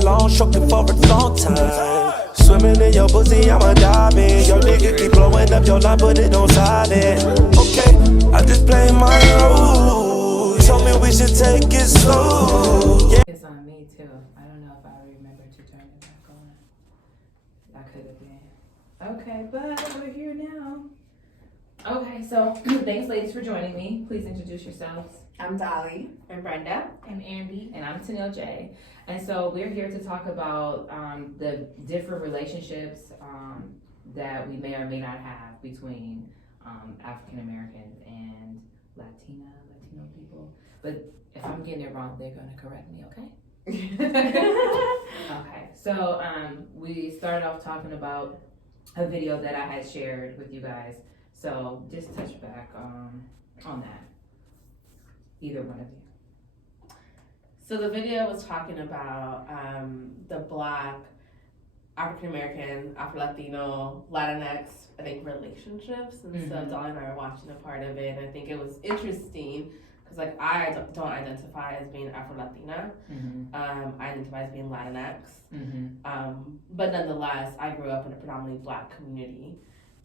alone, choking for a long time. Swimming in your pussy, I'ma dive in. Your nigga keep blowing up your line, put it on silent. Okay, I just play my role. Told me we should take it slow. Yeah. It's on me too. I don't know if I remember to turn it back on. That could have been. Okay, but we're here now. Okay, so thanks ladies for joining me. Please introduce yourselves. I'm Doli. I'm Brenda. I'm Andy. And I'm Tenilej. And so we're here to talk about the different relationships that we may or may not have between African Americans and Latino people. But if I'm getting it wrong, they're gonna correct me, okay? Okay, so we started off talking about a video that I had shared with you guys. So just touch back on that. Either one of you. So the video was talking about the Black, African American, Afro Latino, Latinx, I think, relationships. And so Doli and I were watching a part of it, and I think it was interesting because, like, I don't identify as being Afro Latina. I identify as being Latinx. But nonetheless, I grew up in a predominantly Black community.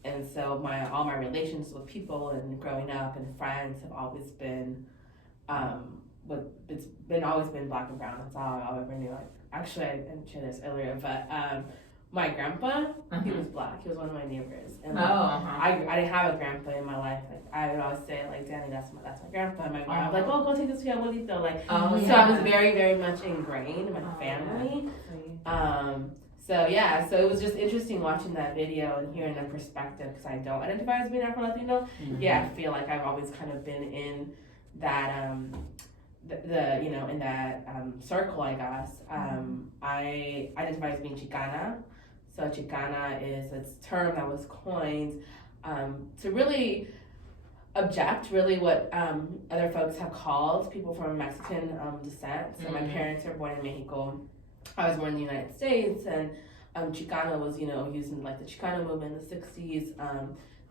And so all my relations with people and growing up and friends have always been, always been Black and brown. That's all I ever knew. Like, actually, I didn't share this earlier, but my grandpa, he was Black. He was one of my neighbors. And I didn't have a grandpa in my life. Like, I would always say, like, Danny, that's my grandpa. And my grandma was like, oh, go take this to your abuelito. Like, so I was very, very much ingrained in my family. So it was just interesting watching that video and hearing their perspective because I don't identify as being Afro-Latino. I feel like I've always kind of been in that, in that circle, I guess. I identify as being Chicana. So Chicana is a term that was coined to really object, really what other folks have called people from Mexican descent. So my parents were born in Mexico. I was born in the United States, and Chicana was, used in like the Chicano movement in the 60s,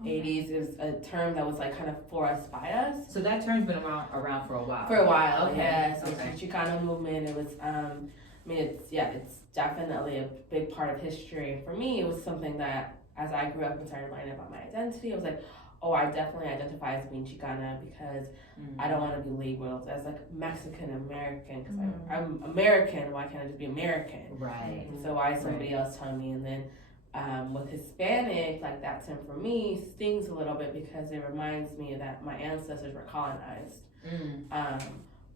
80s. It was a term that was like kind of for us, by us. So that term's been around for a while. For a while, okay. Yeah. So it's the Chicano movement. It was, it's definitely a big part of history. For me, it was something that as I grew up and started learning about my identity, I was like, oh, I definitely identify as being Chicana because I don't want to be labeled as like Mexican American because I'm American. Why can't I just be American? Right. And so why is somebody else telling me? And then with Hispanic, like that term for me stings a little bit because it reminds me that my ancestors were colonized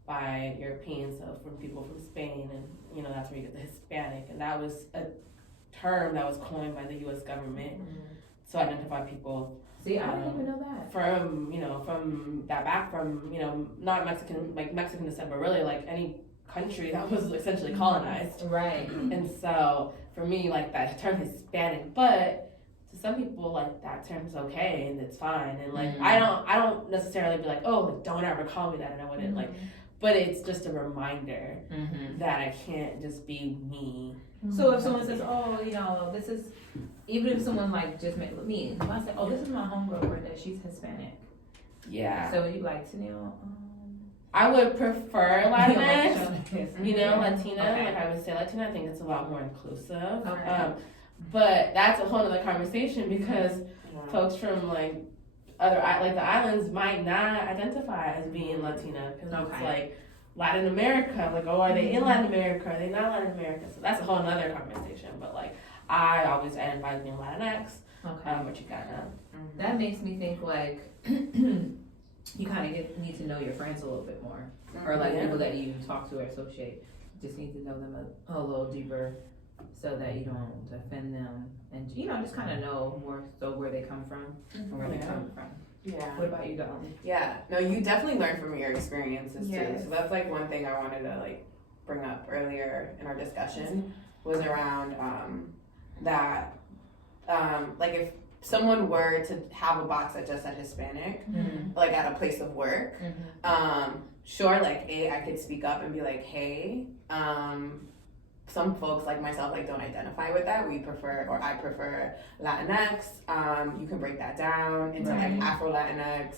by Europeans, so from people from Spain, and that's where you get the Hispanic, and that was a term that was coined by the U.S. government to identify people. See, I didn't even know that. From that back from, not Mexican, like Mexican descent, but really like any country that was essentially colonized. Right. And so for me, like that term Hispanic, but to some people, like that term is okay and it's fine. And like, I don't necessarily be like, oh, like, don't ever call me that. And I wouldn't like, but it's just a reminder that I can't just be me. So if someone says, oh, this is, even if someone like just met with me, if I say, oh, this is my homegirl Brenda, she's Hispanic. Yeah. So you like Tenilej? I would prefer Latinx, Latina. Okay. Like I would say Latina. I think it's a lot more inclusive. Okay. But that's a whole other conversation because folks from like other like the islands might not identify as being Latina because it's like Latin America. Like, oh, are they in Latin America? Are they not Latin America? So that's a whole other conversation. But like, I always identify as being Latinx. Or Chicana. That makes me think like you kind of need to know your friends a little bit more, or like people that you talk to or associate. Just need to know them a little deeper, so that you don't offend them, and just kind of know more so where they come from and where they come from. Yeah. What about you, Doli? Yeah. No, you definitely learn from your experiences too. So that's like one thing I wanted to like bring up earlier in our discussion was around that like if someone were to have a box that just said Hispanic, like at a place of work, sure, like I could speak up and be like, hey, some folks like myself like don't identify with that. I prefer Latinx. You can break that down into like Afro Latinx,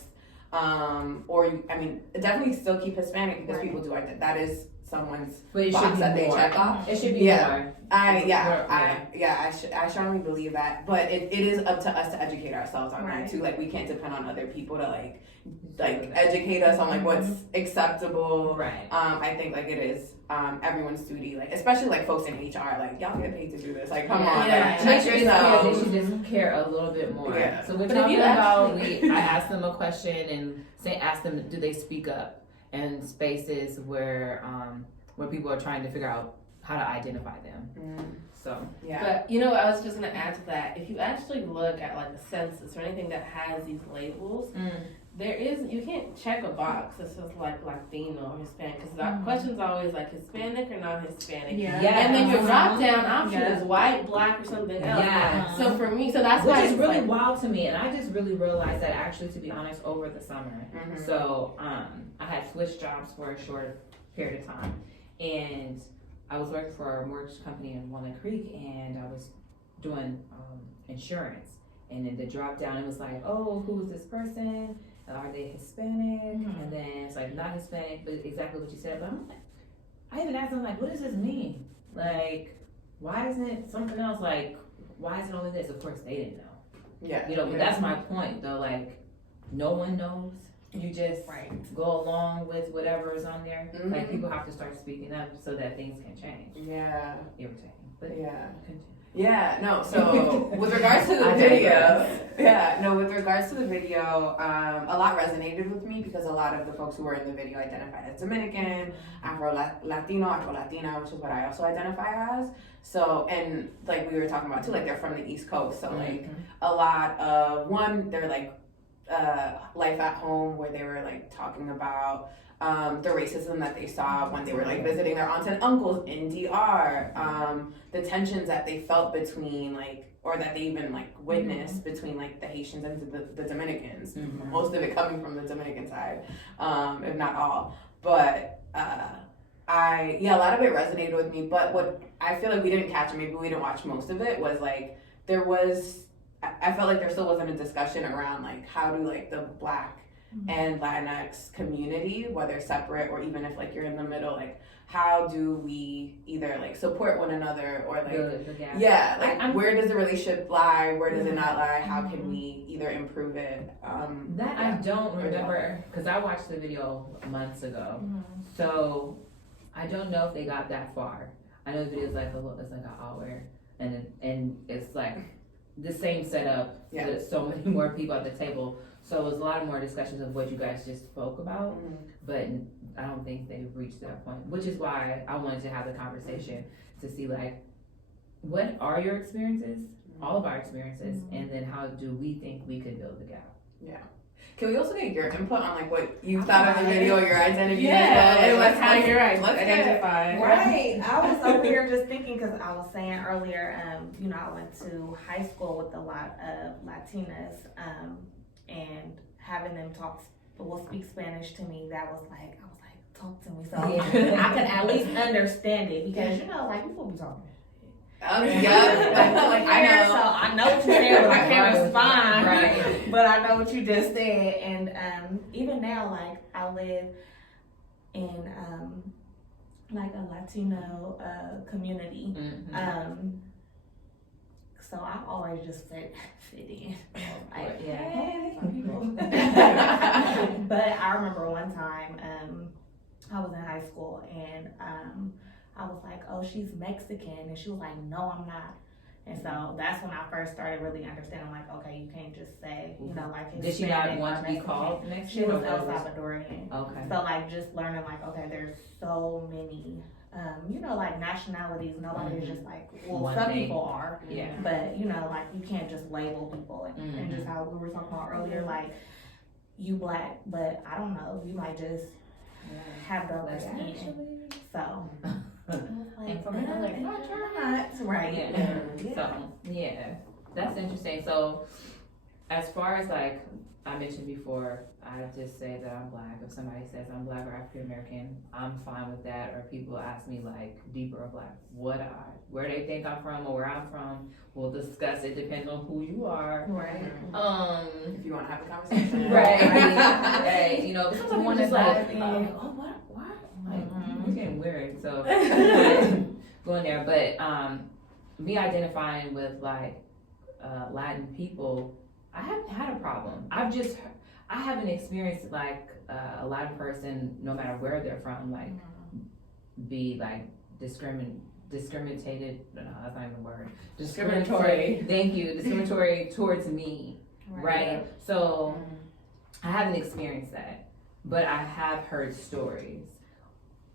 or definitely still keep Hispanic because people do that is someone's But it box should be that they more. check off. It should be Yeah. more. I strongly believe that, but it is up to us to educate ourselves on that too. Like we can't depend on other people to like educate us on like what's acceptable. Right. I think like it is everyone's duty, like especially like folks in HR, like y'all get paid to do this. Like come on, like, check yourself. They should just care a little bit more. Yeah. So we're talking about I asked them a question and ask them, do they speak up in spaces where people are trying to figure out how to identify them. So yeah. But you know, I was just gonna add to that. If you actually look at like a census or anything that has these labels, you can't check a box that says like Latino or Hispanic because the question's always like Hispanic or non-Hispanic. Yeah. And then your drop down option is white, black, or something else. Yeah. So for me, so that's which why is it's really like, wild to me, and I just really realized that actually, to be honest, over the summer. So I had switched jobs for a short period of time, and I was working for a mortgage company in Walnut Creek, and I was doing insurance. And then the drop down, it was like, oh, who is this person? Are they Hispanic? And then it's like not Hispanic, but exactly what you said. But I'm like, I even asked them like, what does this mean? Like, why isn't it something else? Like, why is it only this? Of course, they didn't know. Yeah. You know, but that's my point though. Like, no one knows. You just go along with whatever is on there. Like, people have to start speaking up so that things can change. Yeah. Irritating, but continue. Yeah, no, so with regards to the video, with regards to the video, a lot resonated with me because a lot of the folks who were in the video identified as Dominican, Latino, Afro-Latina, which is what I also identify as. So, and like we were talking about too, like they're from the East Coast. So like a lot of, they're like life at home where they were like talking about the racism that they saw when they were like visiting their aunts and uncles in DR, the tensions that they felt between like, or that they even like witnessed between like the Haitians and the Dominicans, most of it coming from the Dominican side, if not all. But a lot of it resonated with me, but what I feel like we didn't catch, and maybe we didn't watch most of it, was like I felt like there still wasn't a discussion around like how do like the Black and Latinx community, whether separate or even if like you're in the middle, like how do we either like support one another or like where does the relationship lie, where does it not lie, how can we either improve it? I don't remember because I watched the video months ago, so I don't know if they got that far. I know the video is like it's like an hour, and it's like the same setup with so many more people at the table. So it was a lot more discussions of what you guys just spoke about, but I don't think they've reached that point, which is why I wanted to have the conversation to see like, what are your experiences, all of our experiences, and then how do we think we could build the gap? Yeah. Can we also get your input on like what you thought of the video, your identity? It was how you're identify. Right. I was over here just thinking because I was saying earlier, I went to high school with a lot of Latinas, and having them speak Spanish to me, I was like, talk to me, so I could at least understand it because like people be talking. I know. So I know what you said, but I can't respond. But I know what you just said, and even now, like I live in like a Latino community, so I always just fit in. Like, hey, some people. But I remember one time, I was in high school and I was like, oh, she's Mexican. And she was like, no, I'm not. And so that's when I first started really understanding, like, okay, you can't just say, like Hispanic. Did she not want to be called Mexican? She was El Salvadorian. Okay. So, like, just learning, like, okay, there's so many, like nationalities. Nobody is just like, well, some people are. Yeah. But, like, you can't just label people. And just how we were talking about earlier, like, you Black, but I don't know, you might just have darker skin. So. And from another, right. So that's interesting. So as far as like I mentioned before, I just say that I'm Black. If somebody says I'm Black or African American, I'm fine with that. Or people ask me like deeper or Black, where they think I'm from or where I'm from, we'll discuss it. Depends on who you are. Right. If you want to have a conversation. Right. But sometimes people just like, oh, what? Like, it's getting weird. so going there. But me identifying with like Latin people, I haven't had a problem. I haven't experienced like a Latin person, no matter where they're from, like be like discriminated. No, that's not even a word. Discriminatory. Thank you. Discriminatory towards me, right? So I haven't experienced that, but I have heard stories.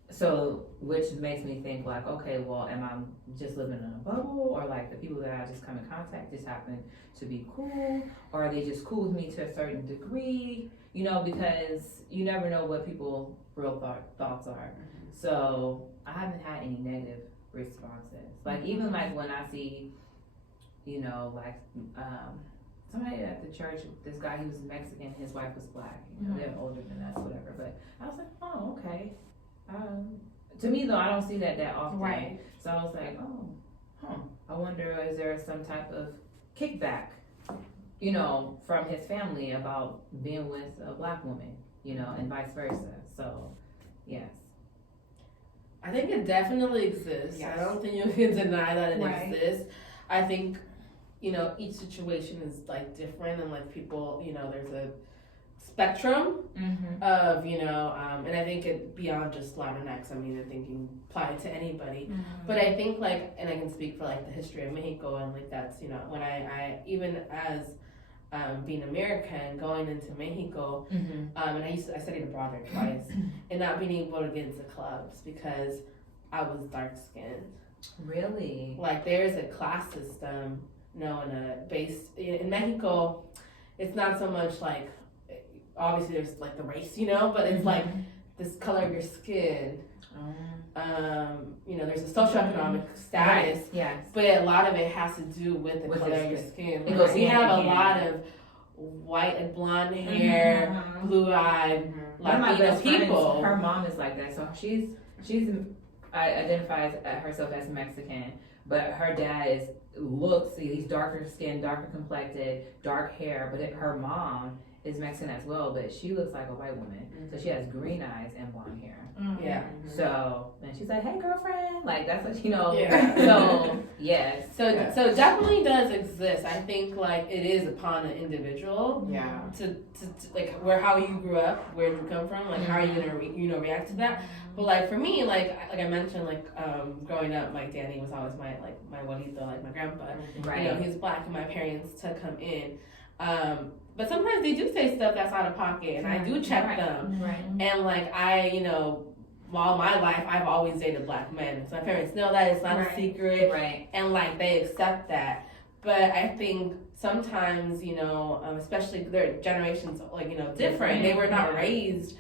So, which makes me think like, okay, well, am I just living in a bubble, or like the people that I just come in contact just happen to be cool, or are they just cool with me to a certain degree? You know, because you never know what people's real thoughts are. So, I haven't had any negative responses. Like even like when I see, you know, like somebody at the church, this guy, he was Mexican, his wife was black. You know, they're older than us, whatever. But I was like, oh, okay. To me though, I don't see that often. Right. So I was like, I wonder, is there some type of kickback, you know, from his family about being with a black woman, you know, and vice versa. So, yes. I think it definitely exists. Yes. I don't think you can deny that it Right. exists. I think, you know, each situation is like different, and like people, you know, there's a spectrum of, you know, and I think it beyond just Latinx. I mean, I think you can apply it to anybody. But I think like, and I can speak for like the history of Mexico, and like that's, you know, when I even as being American going into Mexico, and I studied abroad there twice, and not being able to get into clubs because I was dark skinned. Really? Like there's a class system, you know, in Mexico, it's not so much like, obviously there's like the race, you know, but it's like this color of your skin. You know, there's a socioeconomic status, Right. Yes. but a lot of it has to do with the color of your skin. It goes We hand have a in lot hand. of white and blonde hair, blue-eyed One of my Latino best friends, people. her mom is like that. So she's identifies herself as Mexican, but her dad he's darker skinned, darker complected, dark hair, but her mom is Mexican as well, but she looks like a white woman. So she has green eyes and blonde hair. Yeah. So, and she's like, hey girlfriend, like that's what, you know. Yeah. So, yes. So it definitely does exist. I think like it is upon an individual. Yeah. To like how you grew up, where you come from, like how are you gonna react to that? But like for me, like I mentioned, like growing up, like Danny was always my abuelito, like my grandpa. Right. You know, he was black, and my parents took him in. But sometimes they do say stuff that's out of pocket, and I do check them. Right. And like you know, all my life I've always dated black men, so my parents know that it's not a secret, Right. and like they accept that. But I think sometimes, you know, especially their generations, like, you know, different. They were not raised,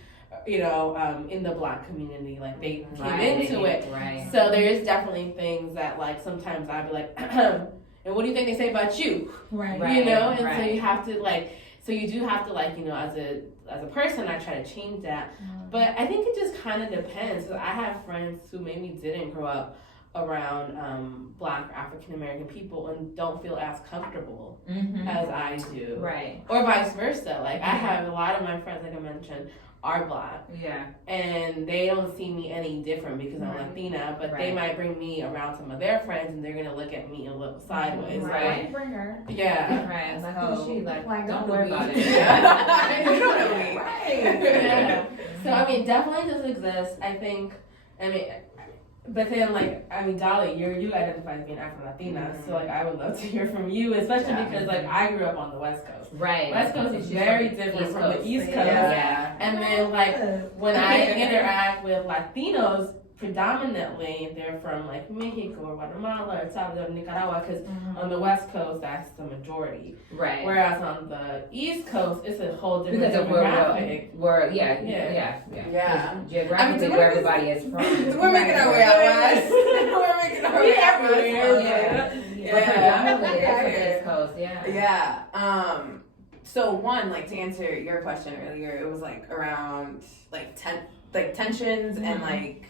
you know, in the black community. Like they came into it. Right. So there is definitely things that like sometimes I'd be like, and what do you think they say about you? Right. Right. You know, and so right. you have to like, so you do have to like, you know, as a person, I try to change that. But I think it just kind of depends. 'Cause I have friends who maybe didn't grow up around black African American people and don't feel as comfortable as I do. Right. Or vice versa. Like I have a lot of my friends, like I mentioned, are black. Yeah. And they don't see me any different because I'm Latina, but they might bring me around some of their friends and they're gonna look at me a little sideways. Right. Like, Bring her. yeah. Right. It's like, who's she? Like, don't know worry me. about it. You don't know me. Right. Yeah. So I mean, definitely does exist. I think. I mean, but then like I mean, Doli, you identify as being Afro-Latina, so like I would love to hear from you, especially because like I grew up on the West Coast. Right. West Coast is very different from the East Coast. Yeah. And then like when I interact with Latinos, predominantly they're from like Mexico or Guatemala or Salvador, Nicaragua, because on the West Coast that's the majority. Right. Whereas on the East Coast it's a whole different Because of demographic. yeah. Geographically, so where everybody is from. We're making our way out, guys. We're making our way out. everywhere. Yeah. Predominantly, that's the East Coast. Yeah. Yeah. So one, like to answer your question earlier, it was like around like tensions and like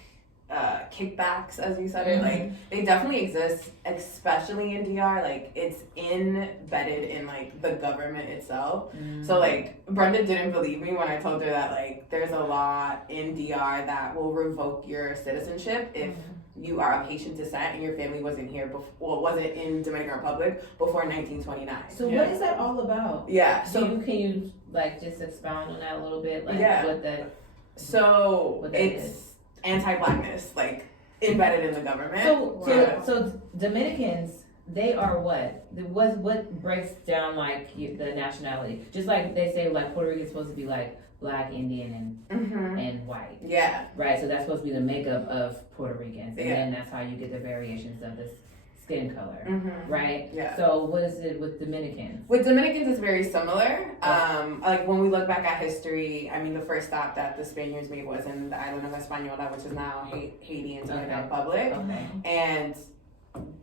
kickbacks, as you said it, like they definitely exist, especially in DR. Like it's embedded in like the government itself. So like Brenda didn't believe me when I told her that like there's a law in DR that will revoke your citizenship if you are of Haitian descent and your family wasn't here before, well, wasn't in Dominican Republic before 1929. So what is that all about? Yeah. So can you like just expound on that a little bit, like what that? So what that it's is? anti-blackness, like embedded in the government. So Dominicans, they are what? What breaks down like the nationality? Just like they say, like Puerto Rican is supposed to be like Black, Indian, and white. Yeah. Right. So that's supposed to be the makeup of Puerto Ricans, and then that's how you get the variations of this skin color. Right. Yeah. So what is it with Dominicans? With Dominicans, it's very similar. Like when we look back at history, I mean, the first stop that the Spaniards made was in the island of Hispaniola, which is now Haiti and Dominican Republic. And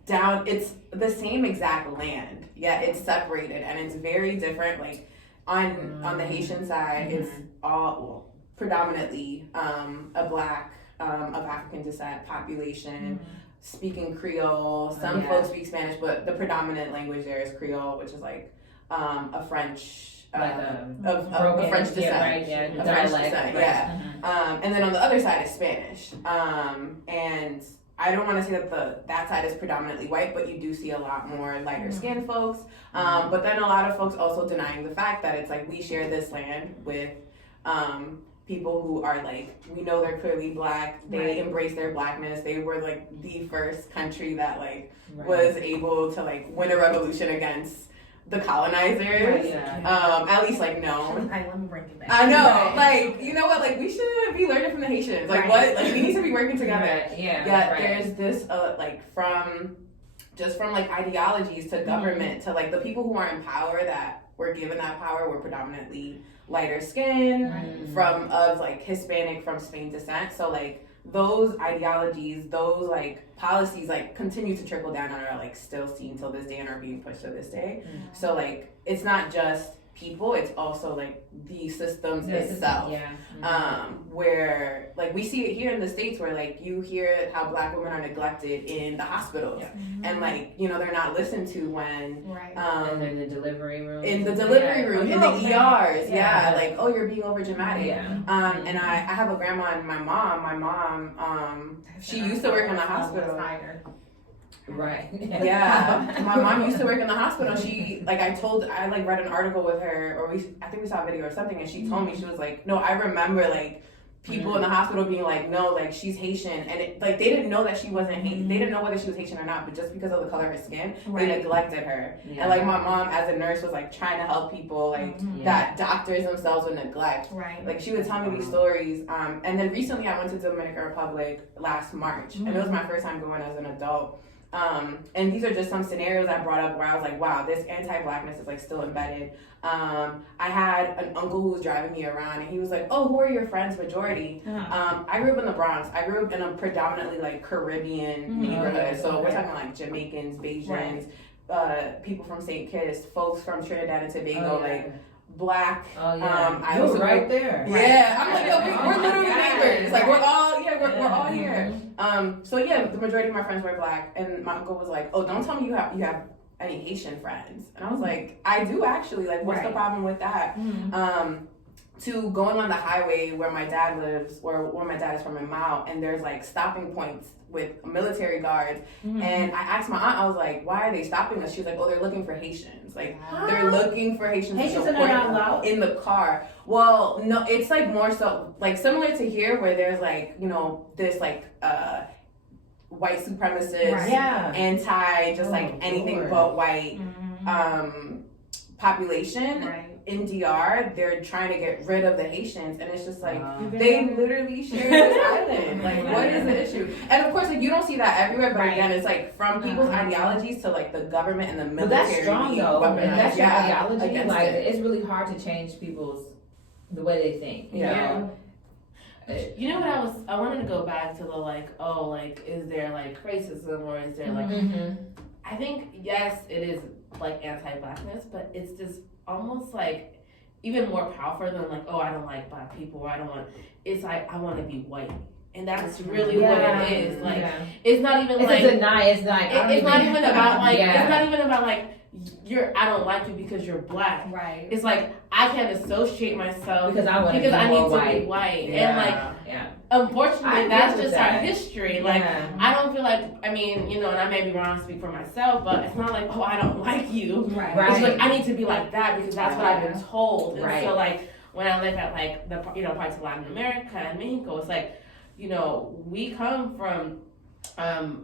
down, it's the same exact land, yet it's separated and it's very different. Like on the Haitian side, it's all predominantly a Black of African descent population. Speaking Creole. Some folks speak Spanish, but the predominant language there is Creole, which is like a French, of French descent. A French descent, and then on the other side is Spanish. And I don't want to say that that side is predominantly white, but you do see a lot more lighter skinned folks. But then a lot of folks also denying the fact that it's like we share this land with people who are like, we know they're clearly Black, they embrace their Blackness, they were like the first country that like was able to like win a revolution against the colonizers, at least like known. Let me bring it back. I know, like, you know what, like we should be learning from the Haitians, like what, like we need to be working together. There's this like from like ideologies to government to like the people who are in power that were given that power were predominantly lighter skin, from like Hispanic from Spain descent. So like those ideologies, those like policies like continue to trickle down and are like still seen till this day and are being pushed to this day. So like it's not just people, it's also like the systems itself. Where like we see it here in the States where like you hear how Black women are neglected in the hospitals and like, you know, they're not listened to when and in the delivery room. In the delivery room, in the ERs, like, oh, you're being over dramatic. And I have a grandma and my mom, she used to work in the hospital. Right. My mom used to work in the hospital. She like I like read an article with her, or I think we saw a video or something, and she told me, she was like, no, I remember like people in the hospital being like, no, like she's Haitian, and it, like they didn't know that she wasn't Haitian. They didn't know whether she was Haitian or not, but just because of the color of her skin, they neglected her. And like my mom as a nurse was like trying to help people like that doctors themselves would neglect. Like she would tell me these stories. And then recently I went to Dominican Republic last March, and it was my first time going as an adult. And these are just some scenarios I brought up where I was like, wow, this anti-Blackness is like still embedded. I had an uncle who was driving me around and he was like, oh, who are your friends majority? I grew up in the Bronx. I grew up in a predominantly like Caribbean neighborhood. So we're talking like Jamaicans, Bajans, people from St. Kitts, folks from Trinidad and Tobago, like Black. I was right there. I'm like, yo, we're literally neighbors. Like we're all here. So the majority of my friends were Black, and my uncle was like, oh, don't tell me you have any Haitian friends. And I was like, I do actually. Like, what's the problem with that? To going on the highway where my dad lives, or where my dad is from in Mao, and there's like stopping points with military guards. And I asked my aunt, I was like, why are they stopping us? She was like, oh, they're looking for Haitians. Like, they're looking for Haitians to support them in the car. Well, no, it's like more so, like similar to here where there's like, you know, this like, white supremacist, anti, just like anything but white population. In DR, they're trying to get rid of the Haitians, and it's just like they literally share this island. Like, what is the issue? And of course, like you don't see that everywhere, but again, it's like from people's ideologies to like the government and the military. But that's strong though. And that's your ideology. Like it's really hard to change people's the way they think. You know? You know what I wanted to go back to the like, oh, like is there like racism or is there like I think yes, it is like anti-Blackness, but it's just almost like even more powerful than like, oh, I don't like Black people, or I don't want, it's like I want to be white. And that's really what it is. Like, Yeah. it's not even It's like a deny. It's like it's not even about like Yeah. it's not even about like I don't like you because you're black. Right. It's like I can't associate myself because I want because I need more to be white. And like yeah. unfortunately I that's agree with just our that. history. Like Yeah. I don't feel like I mean, you know, and I may be wrong to speak for myself, but it's not like, oh, I don't like you. Right. Right. It's like I need to be like that because that's what I've been told. And Right. so like when I look at like the parts of Latin America and Mexico, it's like, you know, we come from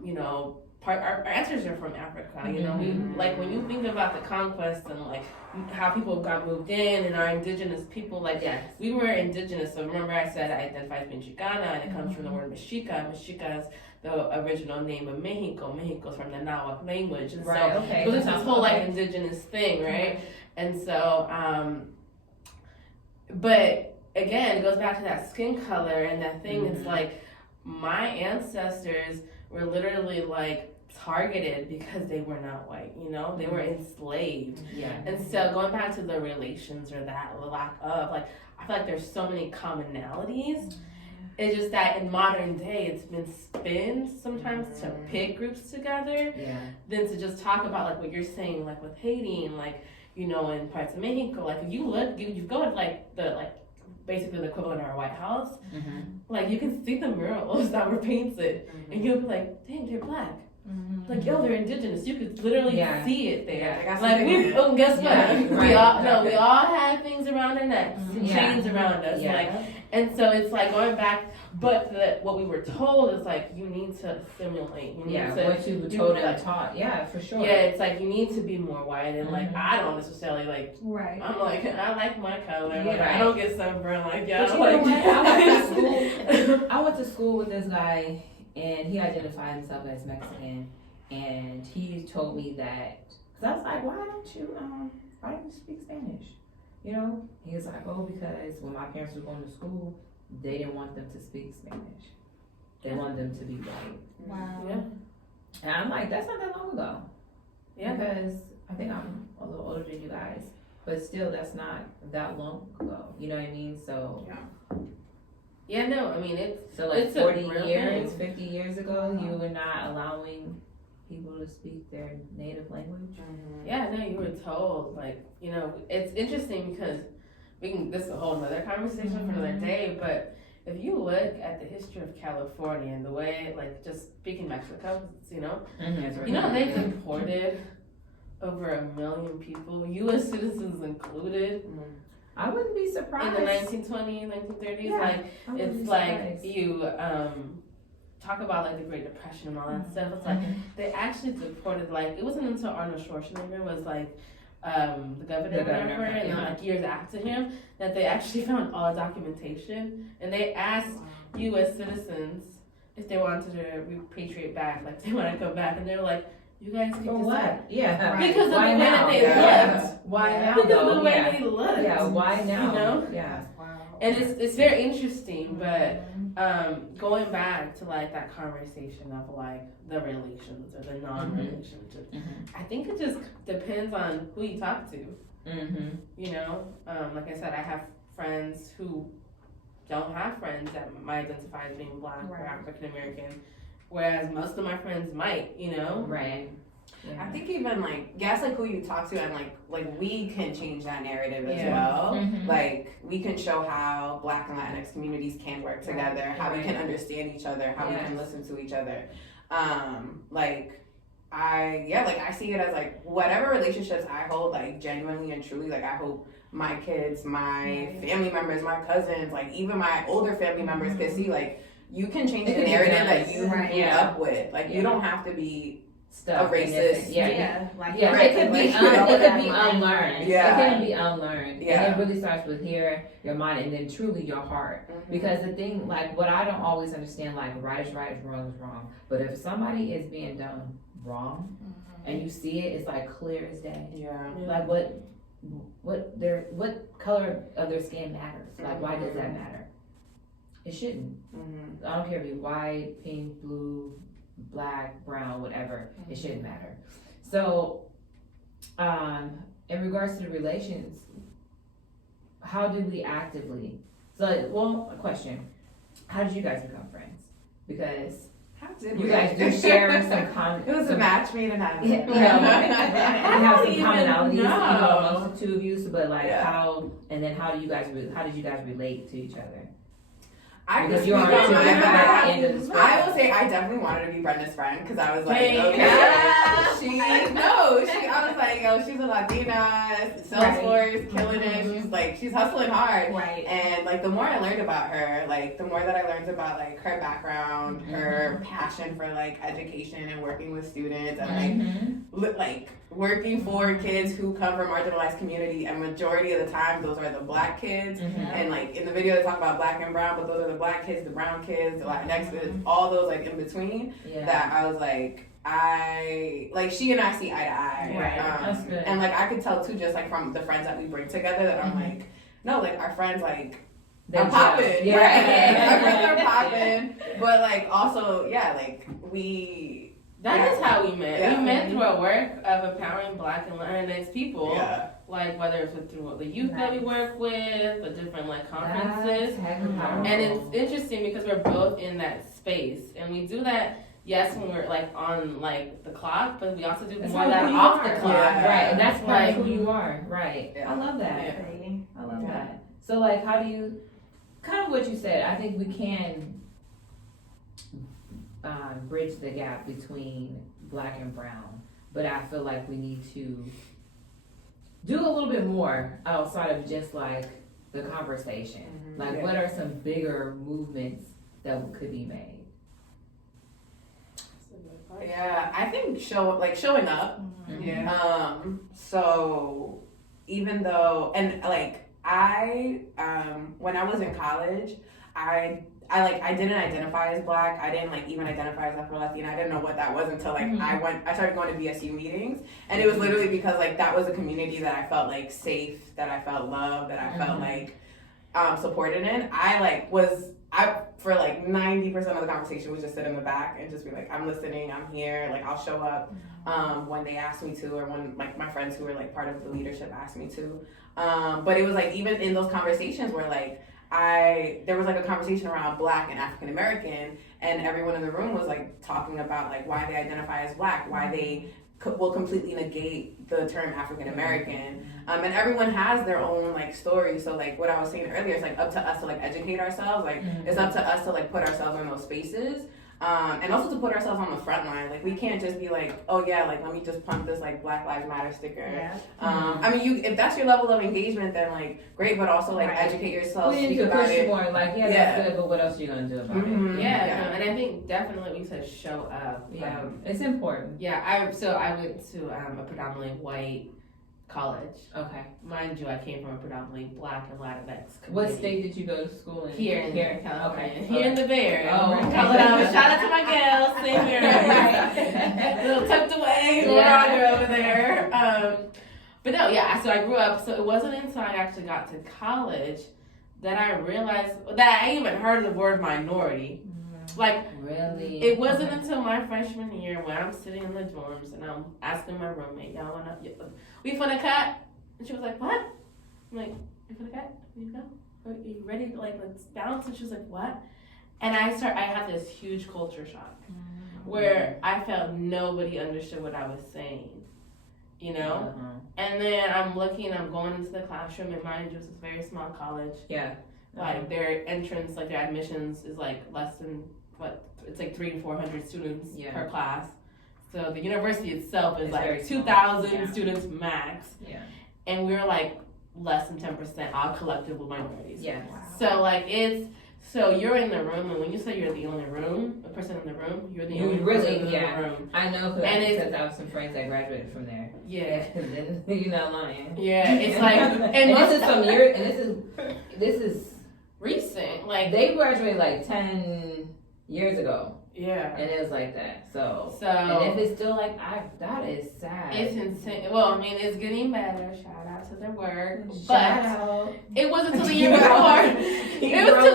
you know, our ancestors are from Africa. You know, we like when you think about the conquest and like how people got moved in and our indigenous people, like we were indigenous. So remember I said I identify as Mexicana and it comes from the word Mexica. Mexica is the original name of Mexico. Mexico's from the Nahuatl language. And so there's this whole like indigenous thing, right? And so but again, it goes back to that skin color and that thing. It's like my ancestors were literally like targeted because they were not white, you know, they were enslaved. Yeah. And so going back to the relations or that lack of, like, I feel like there's so many commonalities. It's just that in modern day, it's been spin sometimes to pit groups together than to just talk about like what you're saying, like with Haiti and like, you know, in parts of Mexico. Like if you look, you go to like the basically the equivalent of our White House, like you can see the murals that were painted, and you'll be like, dang, they're black. Like, yo, they're indigenous. You could literally see it there. Like we, guess what? Yeah, we all had things around our necks, and chains around us, like, and so it's like going back. But what we were told is like you need to assimilate. You need to, what you were told and taught. Yeah, for sure. Yeah, it's like you need to be more white, and like I don't necessarily like. Right. I'm like I like my color. Yeah, like, I don't get sunburned like y'all. But you like, know what? I went to school with this guy, and he identified himself as Mexican, and he told me that because I was like, why don't you speak Spanish? You know, he was like, oh, because when my parents were going to school, they didn't want them to speak Spanish. They wanted them to be white. Wow. Yeah. And I'm like, that's not that long ago. Yeah. Because I think I'm a little older than you guys, but still, that's not that long ago. You know what I mean? So. Yeah, no, I mean it's So like it's a 40 real years, thing. 50 years ago, you were not allowing people to speak their native language? Yeah, no, you were told, like, you know, it's interesting because this is a whole nother conversation for another day, but if you look at the history of California and the way, like, just speaking Mexico, you know, you know, they deported over 1 million people, U.S. citizens included. I wouldn't be In surprised. the 1920s, 1930s, Yeah, like, I wouldn't it's be like surprised. you talk about like the Great Depression and all that stuff. It's like they actually deported, like, it wasn't until Arnold Schwarzenegger was like the governor or whatever, and then like years after him that they actually found all documentation, and they asked U.S. citizens if they wanted to repatriate back, like they want to come back, and they were like, you guys can For decide. what? Yeah. Because of the Why way now? that they looked. Why now? Because though? of the way Yeah. they looked. Yeah, why now? You know? Yeah. And it's very interesting, but going back to like that conversation of like the relations or the non-relationships, I think it just depends on who you talk to. You know, like I said, I have friends who don't have friends that might identify as being black or African American, whereas most of my friends might. You know, Right. Yeah. I think even like it's like who you talk to, and like we can change that narrative as well. Like we can show how Black and Latinx communities can work together, how we can understand each other, how we can listen to each other. I see it as like whatever relationships I hold, like genuinely and truly, like I hope my kids, my family members, my cousins, like even my older family members can see like you can change the narrative that you grew up with. Like you don't have to be Stuff a racist. It could be unlearned. Yeah. It can be unlearned. Yeah. And it really starts with here, your mind, and then truly your heart. Because the thing, like, what I don't always understand, like, right is wrong is wrong. But if somebody is being done wrong, and you see it, it's like clear as day. Like, what color of their skin matters? Like, why does that matter? It shouldn't. I don't care if you're white, pink, blue, black, brown, whatever, it shouldn't matter. So, in regards to the relations, how do we actively, a question, how did you guys become friends? Because How did you we? guys do share some common. It was a match made in heaven. You know, you have some commonalities, you know, know. amongst the two of you. So, but like, Yeah. how did you guys relate to each other? I Because just you're on speak two on my different behalf. ends of the spectrum. I will say I definitely wanted to be Brenda's friend because I was like, Hey, okay, yeah. I was like, yo, she's a Latina, Salesforce, killing it. She's hustling hard. Right. And like the more I learned about her, like the more that I learned about like her background, her passion for like education and working with students and like working for kids who come from marginalized community, and majority of the time those are the black kids. And like in the video they talk about black and brown, but those are the black kids, the brown kids, the Latinx kids, all those like in between. Yeah. That I was like, she and I see eye to eye. Right. That's good. And like I could tell too, just like from the friends that we bring together, that I'm like, no, like our friends like They're I'm popping. Yeah. Right. Our friends are popping. But like also, yeah, like we That is how we met. Yeah. We met through a work of empowering Black and Latinx people. Yeah. Like whether it's through the youth that we work with, the different like That's conferences. heckin' powerful. And it's interesting because we're both in that space, and we do that. Yes, when we're like on like the clock, but we also do That's more how that who you off are. the clock. Yeah. Right, and that's part Like- of who you are. Right. Yeah. I love that. Yeah. I love Yeah. that. So like, how do you, kind of what you said, I think we can bridge the gap between black and brown, but I feel like we need to do a little bit more outside of just like the conversation. Like, Yeah. what are some bigger movements that could be made? Yeah, I think showing up. Yeah. So even though, and like I when I was in college, I didn't identify as black. I didn't like even identify as Afro-Latina. I didn't know what that was until like I started going to BSU meetings, and it was literally because like that was a community that I felt like safe, that I felt loved, that I felt like supported in. I for like 90% of the conversation was just sit in the back and just be like, I'm listening, I'm here, like I'll show up when they ask me to, or when like my friends who were like part of the leadership asked me to. But it was like even in those conversations where like there was like a conversation around black and African American, and everyone in the room was like talking about like why they identify as black, why they will completely negate the term African American, and everyone has their own like story. So like what I was saying earlier, it's like up to us to like educate ourselves. Like it's up to us to like put ourselves in those spaces, and also to put ourselves on the front line. Like we can't just be like, oh yeah, like let me just pump this like Black Lives Matter sticker. Yeah. I mean, if that's your level of engagement, then like great, but also like educate yourself, We need speak to about push it. more like, that's good, but what else are you gonna do about it? Yeah, no, and I think definitely we said show up. Yeah, it's important. Yeah, I went to a predominantly white college. Okay. Mind you, I came from a predominantly Black and Latinx community. What state did you go to school in? Here in California. Okay. Here in the Bay Area. Oh, We're okay. Colorado. Shout out to my gals. Same here. A little tucked away. Yeah. Over there. But no, yeah. So I grew up. So it wasn't until I actually got to college that I realized that I even heard the word minority. Like, really? it wasn't until my freshman year when I'm sitting in the dorms and I'm asking my roommate, y'all we finna cut? And she was like, what? I'm like, you finna cut? You go? Are you ready to like, let's bounce? And she was like, what? And I had this huge culture shock where I felt nobody understood what I was saying, you know? And then I'm going into the classroom, and mind you, it's a very small college. Yeah. Like their entrance, like their admissions is like less than it's like 300 to 400 students per class. So the university itself is like 2,000 students max. Yeah. And we're like less than 10% all collective minorities. Yeah. Wow. So like so you're in the room, and when you say you're the only person in the room, you're the only person in the room. I know because I have some friends that graduated from there. Yeah. You're not lying. Yeah, it's like, and this is some years, and this is recent. Like they graduated like 10 years ago. Yeah. And it was like that. So and if it's still like that is sad. It's insane. Well, I mean, it's getting better. Shout out to their work. Shout out. It wasn't until the year before. It was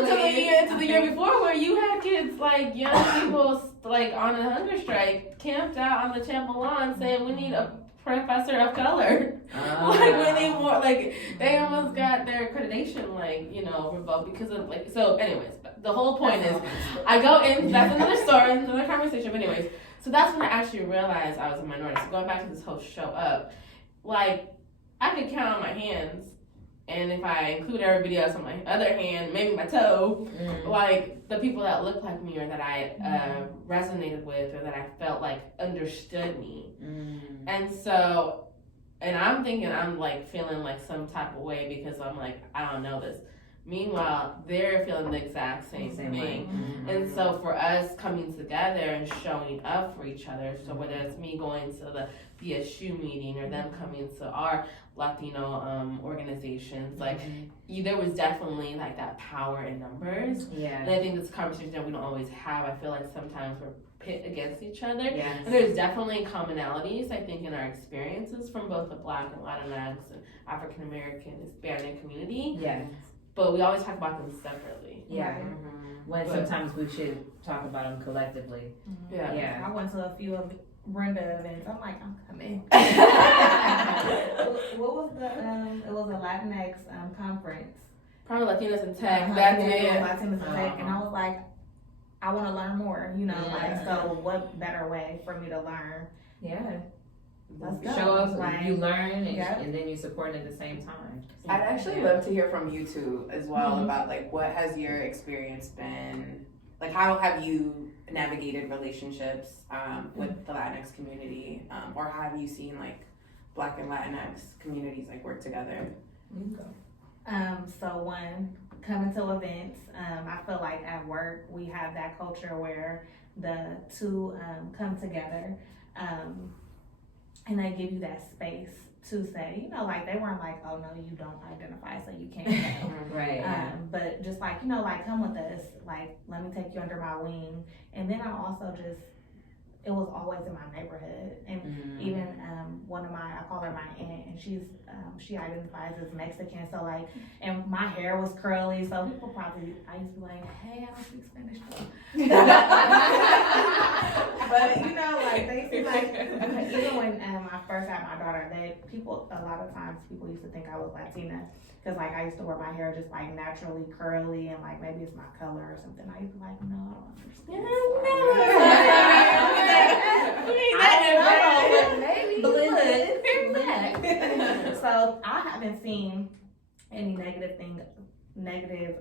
until the year before where you had kids, like young people, like on a hunger strike, camped out on the chapel lawn saying we need a professor of color. Like when they more like they almost got their accreditation revoked because of so anyways, the whole point is, I go in, that's another story, another conversation, but anyways, so that's when I actually realized I was a minority. So going back to this whole show up, like, I could count on my hands, and if I include everybody else on my other hand, maybe my toe, like, the people that look like me or that I resonated with or that I felt like understood me. And so, and I'm thinking I'm like feeling like some type of way because I'm like, I don't know this. Meanwhile, they're feeling the exact same thing. And so for us coming together and showing up for each other, so whether it's me going to the BSU meeting or them coming to our Latino organizations, like there was definitely like that power in numbers. And I think this conversation that we don't always have, I feel like sometimes we're pit against each other. And there's definitely commonalities, I think, in our experiences from both the Black and Latinx and African American, Hispanic community. But we always talk about them separately. When sometimes we should talk about them collectively. I went to a few of Brenda events. I'm like, I'm coming. What was the, it was a Latinx conference. Probably Latinos in Tech. That's it. Latinos in Tech. And I was like, I want to learn more, you know, like, so what better way for me to learn? Let's go. Show up, like, you learn, and then you support at the same time. I'd actually love to hear from you two as well about like what has your experience been, like how have you navigated relationships with the Latinx community, or how have you seen like Black and Latinx communities like work together? So one, coming to events, I feel like at work we have that culture where the two come together. And they give you that space to say, you know, like they weren't like, oh no, you don't identify, so you can't go. But just like, you know, like come with us, like let me take you under my wing. And then I also just, it was always in my neighborhood. And even one of my, I call her my aunt, and she identifies as Mexican. So like, and my hair was curly, so people probably, I used to be like, hey, I don't speak Spanish though. But you know, like they see like, even when I first had my daughter, a lot of times people used to think I was Latina. Cause like I used to wear my hair just like naturally curly and like maybe it's my color or something. I used to be like, no, I don't understand. Maybe. So I haven't seen any negative,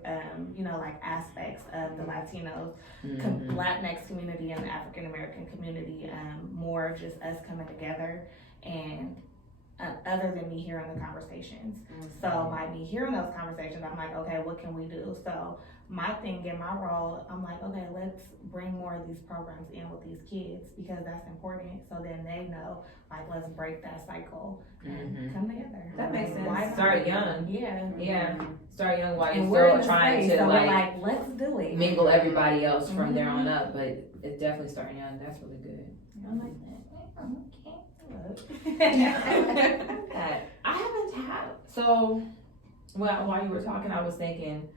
you know, like aspects of the Latino, Latinx community and the African American community, more just us coming together and other than me hearing the conversations. So by me hearing those conversations, I'm like, okay, what can we do? So my thing in my role, I'm like, okay, let's bring more of these programs in with these kids because that's important. So then they know, like, let's break that cycle and come together. That makes sense. Start young. Yeah. Start young while And you're we're in still trying space, to so like, we're like, let's do it. mingle everybody else from there on up. But it's definitely starting young. That's really good. I like that. I haven't had, so while you were talking, I was thinking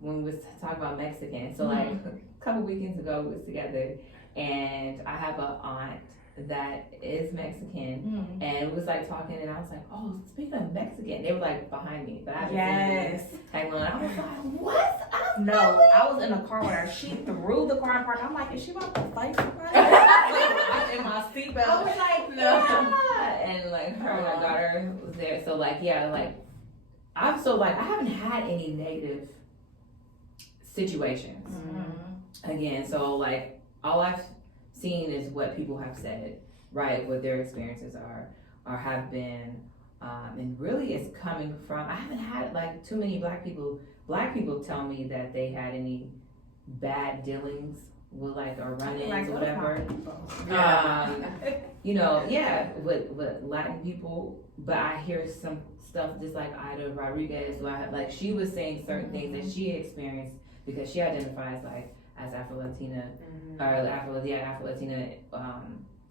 when we was talking about Mexican, so like a couple weekends ago we was together and I have an aunt that is Mexican and it was like talking and I was like, oh, speaking of Mexican, they were like behind me, but I haven't seen them. And I was like, what? No, I was in a car with her. She threw the car apart. I'm like, is she about to fight somebody? In my seatbelt. I was like, no. And like her and my daughter was there. So like, yeah, like I haven't had any negative situations. Again, so like all I've seen is what people have said, right? What their experiences are or have been. And really it's coming from, I haven't had like too many black people tell me that they had any bad dealings with like or run-ins or whatever. You know, with Latin people, but I hear some stuff just like Ida Rodriguez, like she was saying certain things that she experienced because she identifies like as Afro-Latina or Afro-Latina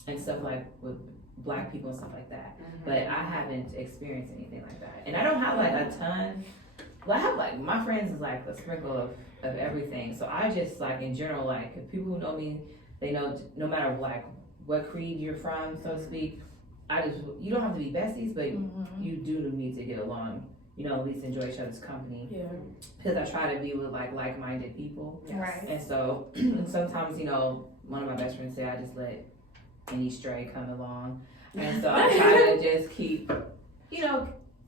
and stuff like with black people and stuff like that. But I haven't experienced anything like that. And I don't have like a ton. Well, I have like, my friends is like a sprinkle of everything. So I just like in general, like if people who know me, they know no matter like what creed you're from, so to speak, you don't have to be besties, but you do need to get along at least enjoy each other's company. Yeah. Because I try to be with like-minded people. Yes. Right. And so sometimes, one of my best friends say I just let any stray come along. And so I try to just keep,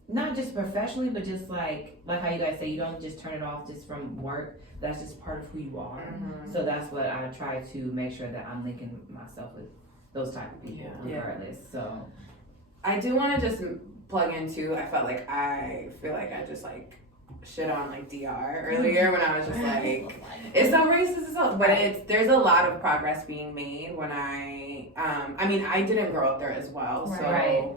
not just professionally, but just like how you guys say, you don't just turn it off just from work. That's just part of who you are. Mm-hmm. So that's what I try to make sure that I'm linking myself with those type of people regardless. So I do want to just plug into, I feel like I just like shit on like DR earlier when I was just like, it's so racist as hell, but there's a lot of progress being made when I didn't grow up there as well, so Right.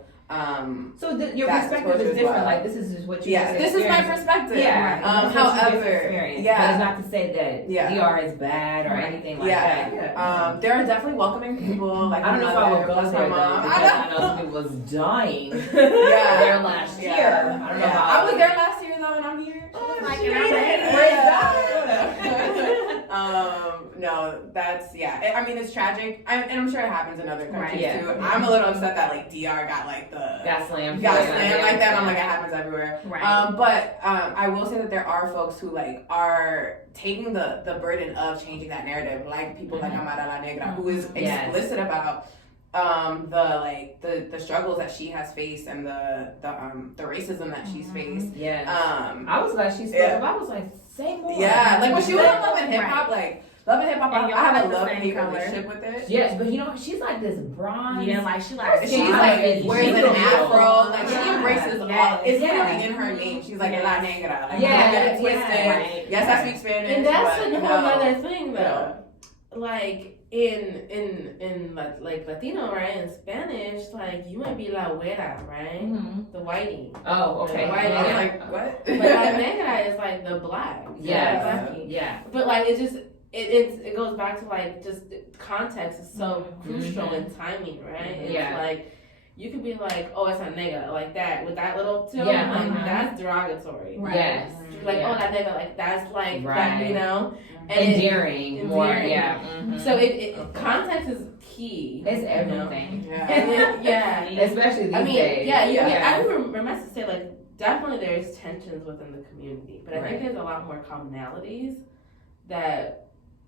So your that perspective is exposure as different. well. Like this is just what you yeah, this is my experienced. perspective. Yeah. This is what you just However, experienced. yeah. But it's not to say that Yeah. DR is bad or anything like that. Yeah. There are definitely welcoming people. Like I don't know if I would go my there mom. though, because I know some people was dying Yeah. there last Yeah. year. I don't know Yeah. about I was there last year though, and I'm here. Like, shit. No, that's it's tragic, and I'm sure it happens in other countries Right. too. I'm a little upset that like DR got like the got slammed. like that. And I'm like, it happens everywhere. Right. But I will say that there are folks who like are taking the burden of changing that narrative, like people like Amara La Negra, who is explicit about the struggles that she has faced and the racism that she's faced. Yeah. I was glad she spoke up. I was like, say more. Yeah, like when she was on Love and Hip Hop, Right. Love and Hip Hop, And y'all I have like a the love same and hate color. relationship with it. Yes, but she's like this bronze. Yeah, like She's Bronze. like wears an Beautiful. afro, like she Yeah. embraces all. Yes. It's Yeah. literally in her name. She's like La Negra. Like, Yeah, don't get it twisted. right. Yes, I speak Spanish. And that's but a whole no. other thing though. Yeah. Like in like Latino, right? In Spanish, like you might be la güera, right? Mhm. The whitey. Oh, okay. Why- I was Yeah. like, what? But la negra is like the black. Yes. Blackie. Yeah. But like it goes back to like just context is so crucial in timing, right? It's Yeah. like you could be like, oh, it's a nigga, like that with that little tone, Yeah, like that's derogatory. Right. Yes. Like, Yeah. oh, that nigga, like that's like that, Right. you know. And it- Endearing. More. endearing. Yeah. Mhm. So context is key. It's you know? everything. Yeah. And then, yeah. Especially these I mean, days. I remember to say like definitely there's tensions within the community, but I Right. think there's a lot more commonalities that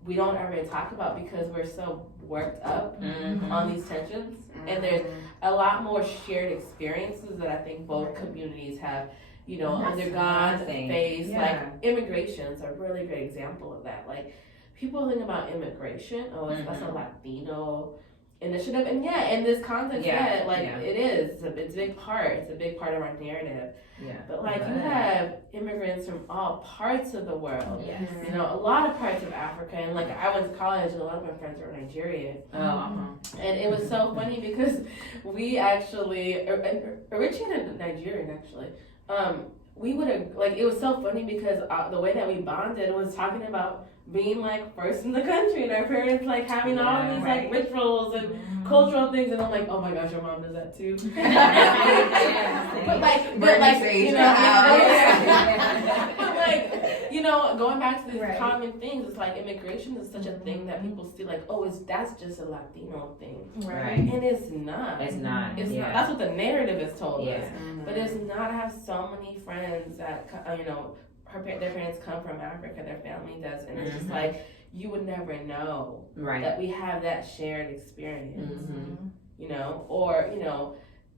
we don't ever talk about because we're so worked up Mhm. on these tensions, and there's a lot more shared experiences that I think both communities have, undergone, faced. Yeah. Like immigration is a really great example of that. Like people think about immigration, that's a Latino initiative, and in this context, it is. It's a big part. It's a big part of our narrative. Yeah. But like you have immigrants from all parts of the world. Yes. A lot of parts of Africa, and like I went to college, and a lot of my friends were Nigerian. And it was so funny because we actually originated Nigerian actually. We would have it was so funny because the way that we bonded was talking about being like first in the country, and our parents like having all these like rituals and cultural things, and I'm like, oh my gosh, your mom does that too. Going back to these common things, it's like immigration is such a thing that people see like, that's just a Latino thing, Right. and it's not. It's not. It's yeah. not. That's what the narrative is told Yeah. us. But it's not. I have so many friends that their parents come from Africa, their family does, and it's just like you would never know Right. that we have that shared experience, Mhm. or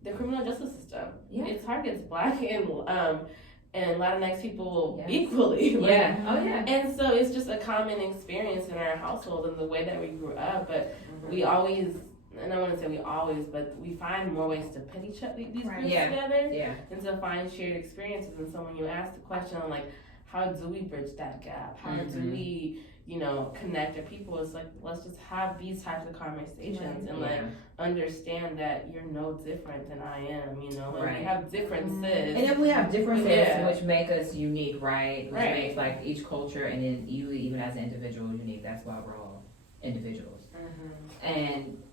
the criminal justice system. Yeah. It targets Black and Latinx people Yes. equally. like, Yeah. Oh yeah. and so it's just a common experience in our household and the way that we grew up. But we always, and I want to say we always, but we find more ways to put these groups Yeah. together Yeah. and to find shared experiences. And so when you ask the question, like, how do we bridge that gap? How do we, connect our people? It's like, let's just have these types of conversations and like understand that you're no different than I am, and we have differences. And then we have differences Yeah. which make us unique, right? Which Right. makes like each culture, and then you even as an individual unique. That's why we're all individuals. And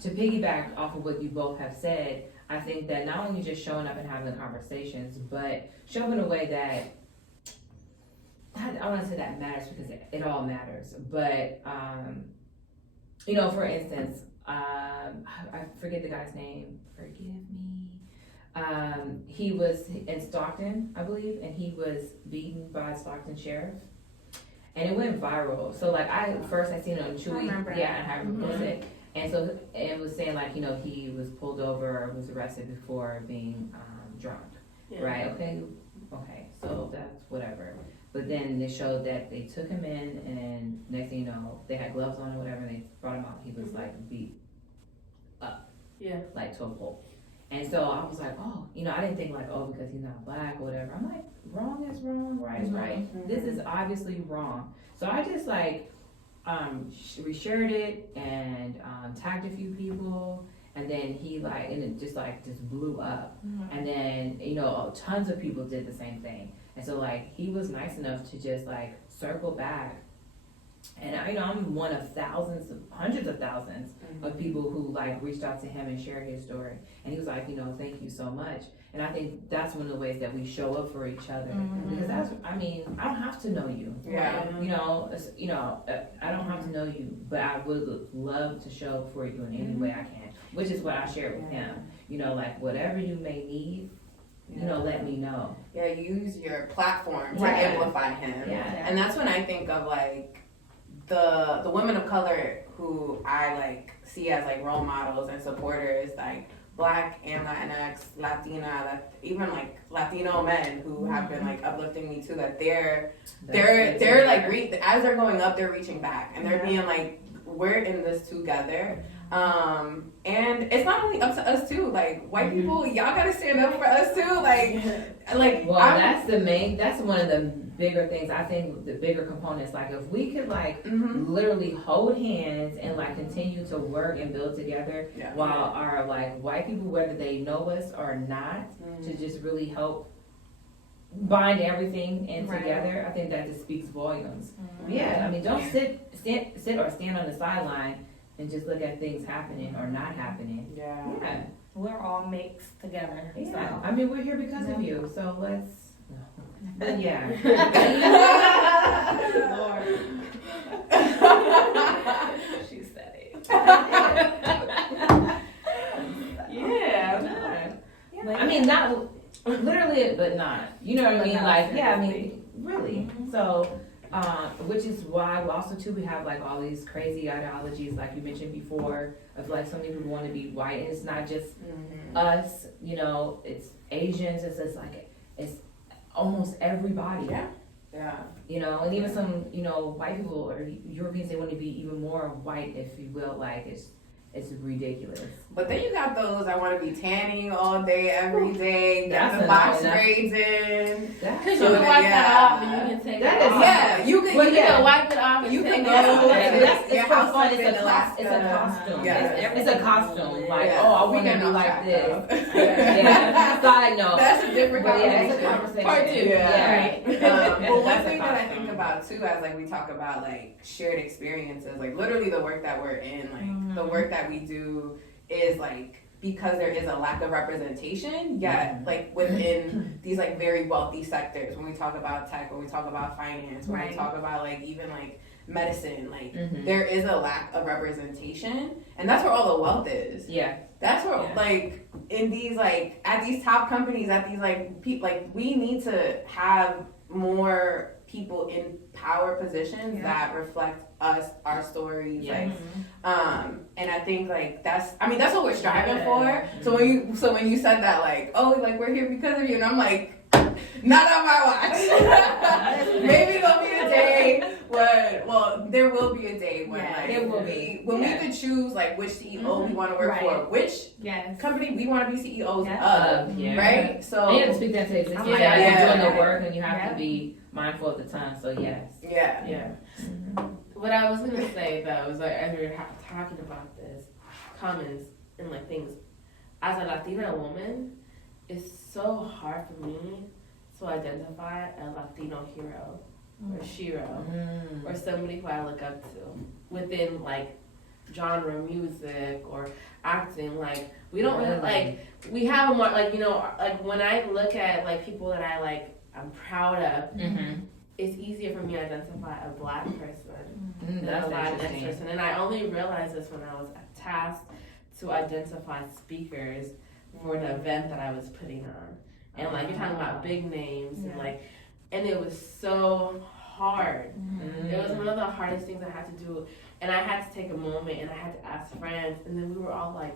to piggyback off of what you both have said, I think that not only just showing up and having the conversations, but showing in a way that I want to say that matters because it all matters. But for instance, I forget the guy's name. Forgive me. He was in Stockton, I believe, and he was beaten by a Stockton sheriff. And it went viral. So like I seen it on Chewy. And I remember it. And so it was saying like, he was pulled over or was arrested before being drunk. Yeah. Right? Okay, so that's whatever. But then they showed that they took him in, and next thing you know, they had gloves on or whatever, and they brought him out. He was like beat up. Yeah. Like to a pulp. And so I was like, oh, I didn't think like, oh, because he's not black or whatever. I'm like, wrong is wrong, right is right. This is obviously wrong. So I just like reshared it and tagged a few people. And then he and it just blew up. And then, tons of people did the same thing. And so like, he was nice enough to just like circle back. And I'm one of hundreds of thousands of people who like reached out to him and shared his story. And he was like, thank you so much. And I think that's one of the ways that we show up for each other. Because I don't have to know you. Yeah. I don't have to know you, but I would love to show up for you in any way I can, which is what I shared with him. Like whatever you may need, let me know. Yeah, use your platform to amplify him. Yeah. And that's when I think of like the women of color who I like see as like role models and supporters, like Black and Latinx, Latina, even like Latino men who have been like uplifting me too. That they're like as they're going up, they're reaching back and they're being like, we're in this together. And it's not only up to us too. Like white people, y'all gotta stand up for us too. That's one of the bigger things. I think the bigger components, like if we could like literally hold hands and like continue to work and build together while our like white people, whether they know us or not, to just really help bind everything in together, I think that just speaks volumes. Yeah, don't sit or stand on the sideline and just look at things happening or not happening. Yeah. We're all mixed together. Yeah. So. We're here because of you, so let's. But yeah. Lord. She said it. Yeah. Not literally, but not. You know what I mean? Like, really. So. Which is why also too we have like all these crazy ideologies like you mentioned before of like so many people want to be white, and it's not just us, it's Asians, it's like it's almost everybody. Yeah. And even some white people or Europeans, they want to be even more white, if you will. Like it's ridiculous. But then you got those that want to be tanning all day, every day, get the box braids in. Because you can wipe that off and you can take it off. Yeah, you can wipe it off and you can go. It's for fun. It's a costume. It's a costume. Like, I want to be like this. Yeah. Side note. That's a different conversation. It's a conversation. Part 2. Yeah. Right. But one thing that I think about too, as like we talk about like shared experiences, like literally the work that we're in, like the work that we do is like, because there is a lack of representation, yet like within these like very wealthy sectors, when we talk about tech, when we talk about finance, when we talk about like even like medicine, like there is a lack of representation, and that's where all the wealth is. Yeah, that's where like in these like at these top companies, at these like people, like we need to have more people in power positions that reflect us, our stories, and I think like that's what we're striving for. So when you said that, like, oh, like we're here because of you, and I'm like, not on my watch. Maybe there'll be a day when, there will be a day when we could choose like which CEO we want to work for, which company we want to be CEOs of, right? So you have to speak that to existence. You're doing the work, and you have to be mindful at the time. So yes. Yeah. What I was gonna say though is like, as we were talking about this, comments and like things, as a Latina woman, it's so hard for me to identify a Latino hero or shiro or somebody who I look up to within like genre music or acting. Like we don't really, like, we have a more like, like when I look at like people that I like, I'm proud of, it's easier for me to identify a black person than a Latinx person. And I only realized this when I was tasked to identify speakers for the event that I was putting on. And like you're talking about big names and like, and it was so hard. It was one of the hardest things I had to do. And I had to take a moment and I had to ask friends. And then we were all like,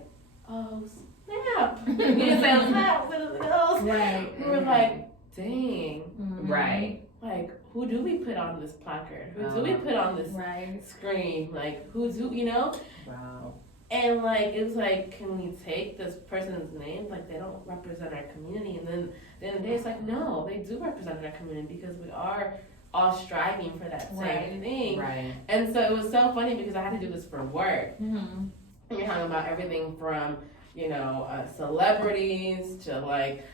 oh, snap. We didn't say, oh, snap, what is it else? Right. We were like, dang. Right. Like, who do we put on this placard? Who do we put on this screen? Like, who's who, you know? Wow. And like, it was like, can we take this person's name? Like, they don't represent our community. And then the end of the day, it's like, no, they do represent our community because we are all striving for that same thing. Right. And so it was so funny because I had to do this for work. And you're talking about everything from, you know, celebrities to like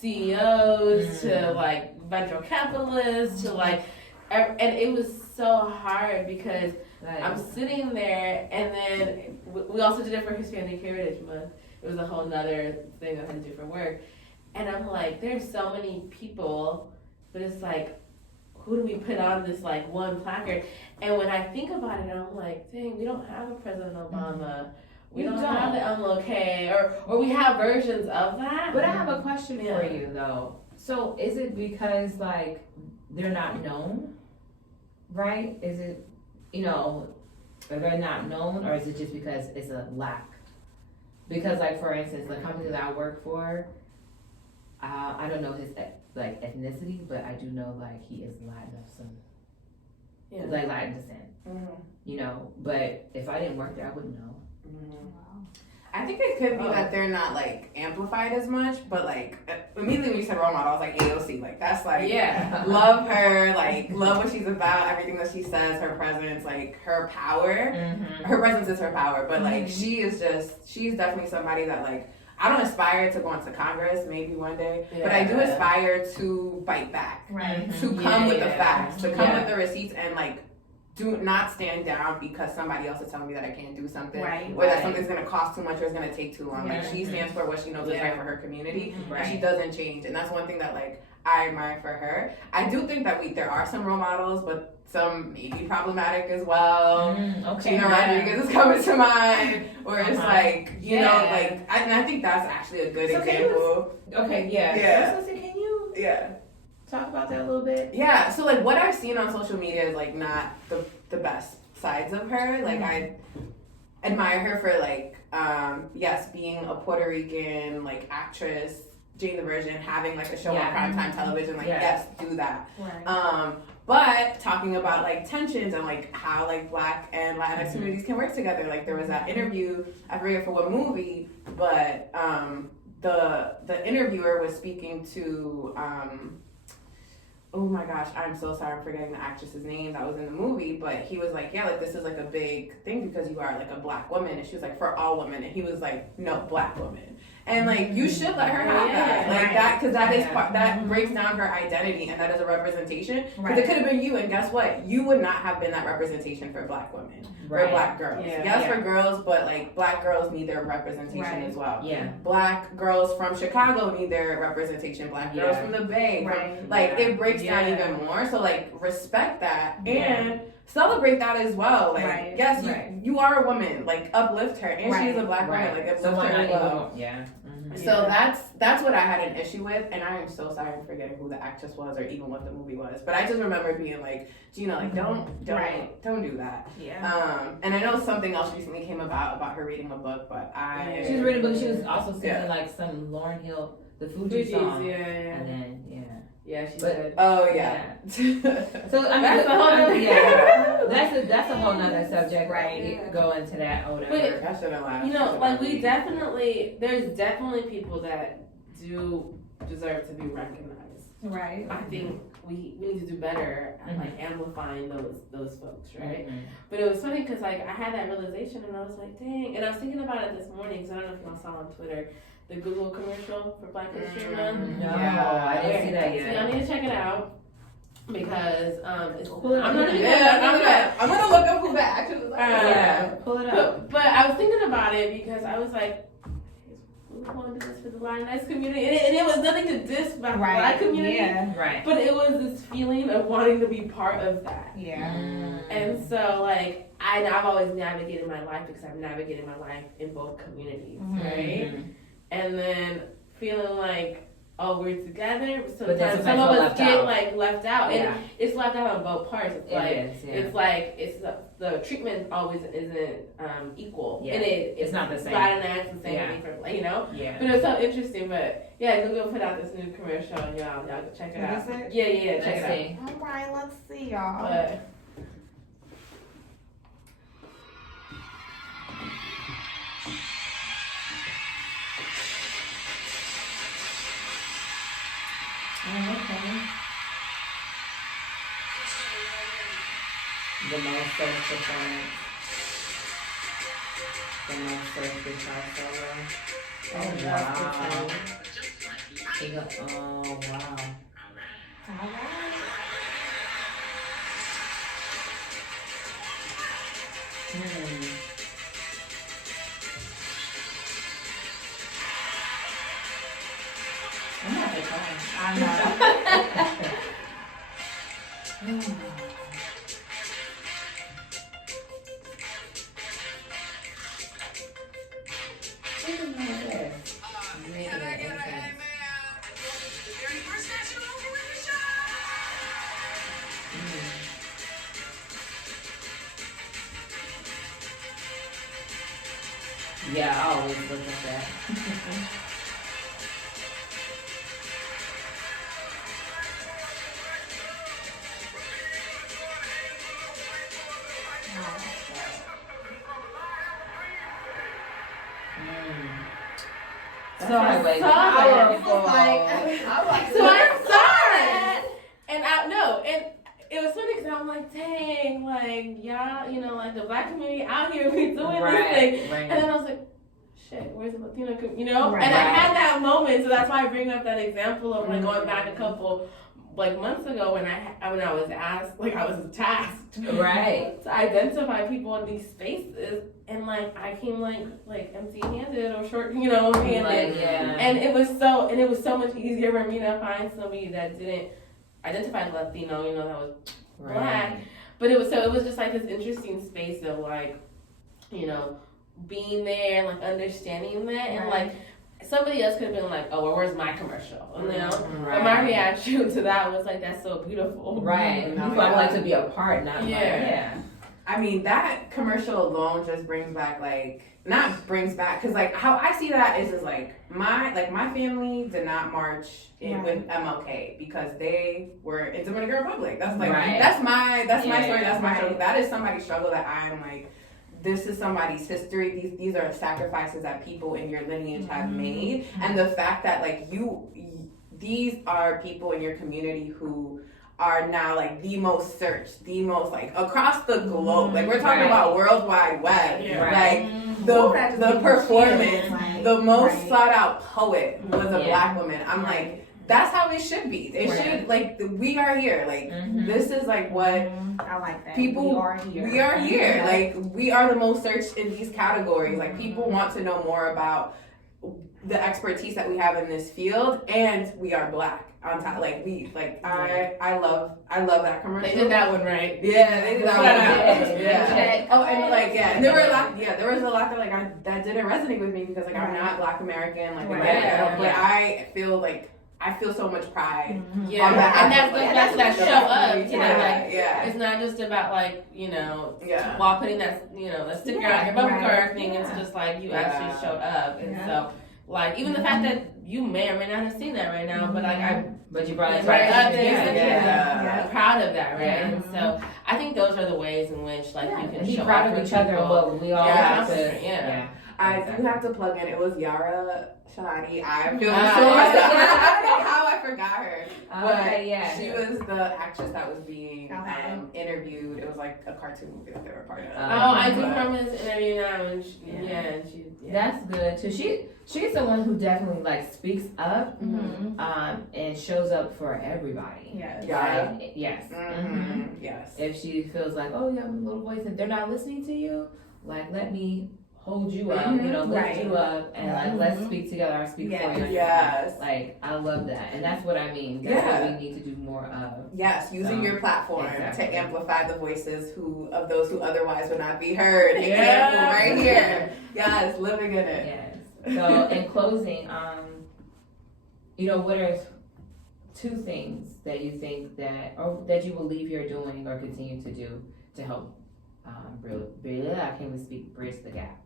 CEOs to like venture capitalists to like, and it was so hard because I'm sitting there, and then we also did it for Hispanic Heritage Month. It was a whole nother thing I had to do for work. And I'm like, there's so many people, but it's like, who do we put on this like one placard? And when I think about it, I'm like, dang, we don't have a President Obama. We don't have the MLK, or we have versions of that. But I have a question for you though. So is it because like they're not known, right? Is it, you know, are they not known, or is it just because it's a lack? Because like for instance, the company that I work for, I don't know his like ethnicity, but I do know like he is Latin of some, like Latin descent. You know, but if I didn't work there, I wouldn't know. I think it could be that they're not like amplified as much, but like immediately when you said role model, I was like AOC, like that's like love her, like love what she's about, everything that she says, her presence, like her power. Her presence is her power, but like she's definitely somebody that like I don't aspire to go into Congress, maybe one day, but I do aspire to fight back, to come with the facts, to come with the receipts, and like do not stand down because somebody else is telling me that I can't do something, or that something's gonna cost too much or it's gonna take too long. Like she stands for what she knows is right for her community, and she doesn't change. And that's one thing that like I admire for her. I do think that there are some role models, but some may be problematic as well. Gina Rodriguez is coming to mind, or it's like you know, like I think that's actually a good example. So can you talk about that a little bit? Yeah, so like what I've seen on social media is like not the best sides of her. Like I admire her for like yes, being a Puerto Rican like actress, Jane the Virgin, having like a show on primetime television, like yes, do that. But talking about like tensions and like how like Black and Latinx communities can work together. Like there was that interview, I forget for what movie, but the interviewer was speaking to oh my gosh, I'm so sorry, I'm forgetting the actress's name that was in the movie, but he was like, yeah, like this is like a big thing because you are like a Black woman, and she was like, for all women, and he was like, no, Black women. And like you should let her have that, like that, because that is part that breaks down her identity, and that is a representation. Because it could have been you, and guess what? You would not have been that representation for Black women, for Black girls. Yes, for girls, but like Black girls need their representation as well. Black girls from Chicago need their representation. Black girls from the Bay, like it breaks down even more. So like respect that and celebrate that as well. Like yes, you are a woman. Like uplift her, and she's a Black woman. Like uplift her as well. So that's what I had an issue with, and I am so sorry I'm forgetting who the actress was or even what the movie was. But I just remember being like, Gina, like don't do that. And I know something else recently came about her reading a book, but she was reading a book. She was also singing like some Lauryn Hill, the Fuji song. And then she did. Oh yeah. So I mean, that's a whole nother that's a whole nother subject, right? Go into that or whatever. But, I shouldn't laugh. You know, like there's definitely people that do deserve to be recognized. I think we need to do better at like amplifying those folks, right? But it was funny because like I had that realization and I was like, dang. And I was thinking about it this morning because I don't know if y'all saw on Twitter the Google commercial for Black History Month. No, I didn't see that yet. So y'all need to check it out because it's I'm gonna look up who the actress is. Pull it up. But I was thinking about it because I was like, we want to do this for the Latinx community, and it was nothing to diss my Black community, but it was this feeling of wanting to be part of that. And so like I've always navigated my life because I've navigated my life in both communities, right? and then feeling like, oh, we're together. But then Sometimes some of us left get out. like left out, Yeah. and it's left out on both parts. It's It like is, yeah. the treatment always isn't equal, Yeah. and It's not the same. Latinx the same Yeah. different, you know. Yeah. But it was so interesting. But yeah, Google put out this new commercial, and y'all go check it out. Is it? Yeah, check Let's it see. Alright, let's see, y'all. out. But The most first performance. The most first guitar solo. Oh, wow. Oh, wow. Alright. I'm not the cry. I know. Yeah, I always look at that. so I Wait, saw that. I was like, So I saw it, and it was funny because I'm like, dang, like y'all, you know, like the Black community out here, we doing this thing, right. and then I was like, shit, where's the Latino community, you know? Right. And I had that moment, so that's why I bring up that example of like going back a couple like months ago when I was asked, like I was tasked, Right. to identify people in these spaces, and like I came like empty-handed or short, you know, handed. Like, yeah. And it was so much easier for me to find somebody that didn't identify as Latino, you know, that was Black. But it was just like this interesting space of like, you know, being there, like understanding that, and like somebody else could have been like, oh, well, where's my commercial? You know? But my reaction to that was like, that's so beautiful. Right. No, People like to be a part, not like, Yeah. I mean, that commercial alone just brings back because like how I see that is like my family did not march with MLK because they were in Dominican Republic. That's like that's my story. That's my struggle. That is somebody's struggle that I'm like, this is somebody's history. These are sacrifices that people in your lineage have made, and the fact that like these are people in your community who are now like the most searched, the most like across the globe. Like we're talking about World Wide Web. Like the performance, the most sought out poet was a Black woman. I'm like, that's how it should be. It should like we are here. Like this is like what I like that. people We are here. We are here. Like we are the most searched in these categories. Like people want to know more about the expertise that we have in this field, and we are Black on top. Like I love that commercial. They did that one right. Yeah, they did that one. Yeah. Oh, and like and there were a lot. Yeah, there was a lot that like that didn't resonate with me because like I'm not Black American. Like but I feel so much pride. Yeah, and that's that show up. You know, like it's not just about like you know while putting that that sticker on your bumper car thing. It's just like you actually showed up, and so like even the fact that you may or may not have seen that right now, but like but you brought it right up there. I'm proud of that, right? And so I think those are the ways in which like you can show proud up of each for other and people. what we all have to. Yeah. I do have to plug in. It was Yara Shahani. I feel so I don't know how I forgot her. But she was the actress that was being interviewed. It was like a cartoon movie that they were part of. I do remember this interview now, and she That's good too. She's the one who definitely like speaks up, and shows up for everybody. Yes. Right? Yes. Yes. If she feels like, oh, you have a little voice and they're not listening to you, like let me hold you up, lift you up, and like let's speak together or speak for you. Yes. Like I love that, and that's what I mean. That's what we need to do more of. Yes, using your platform to amplify the voices of those who otherwise would not be heard. Example right here. Yes, living in it. Yes. So in closing, what are 2 things that you think that you will leave here doing or continue to do to help I can't even speak, bridge the gap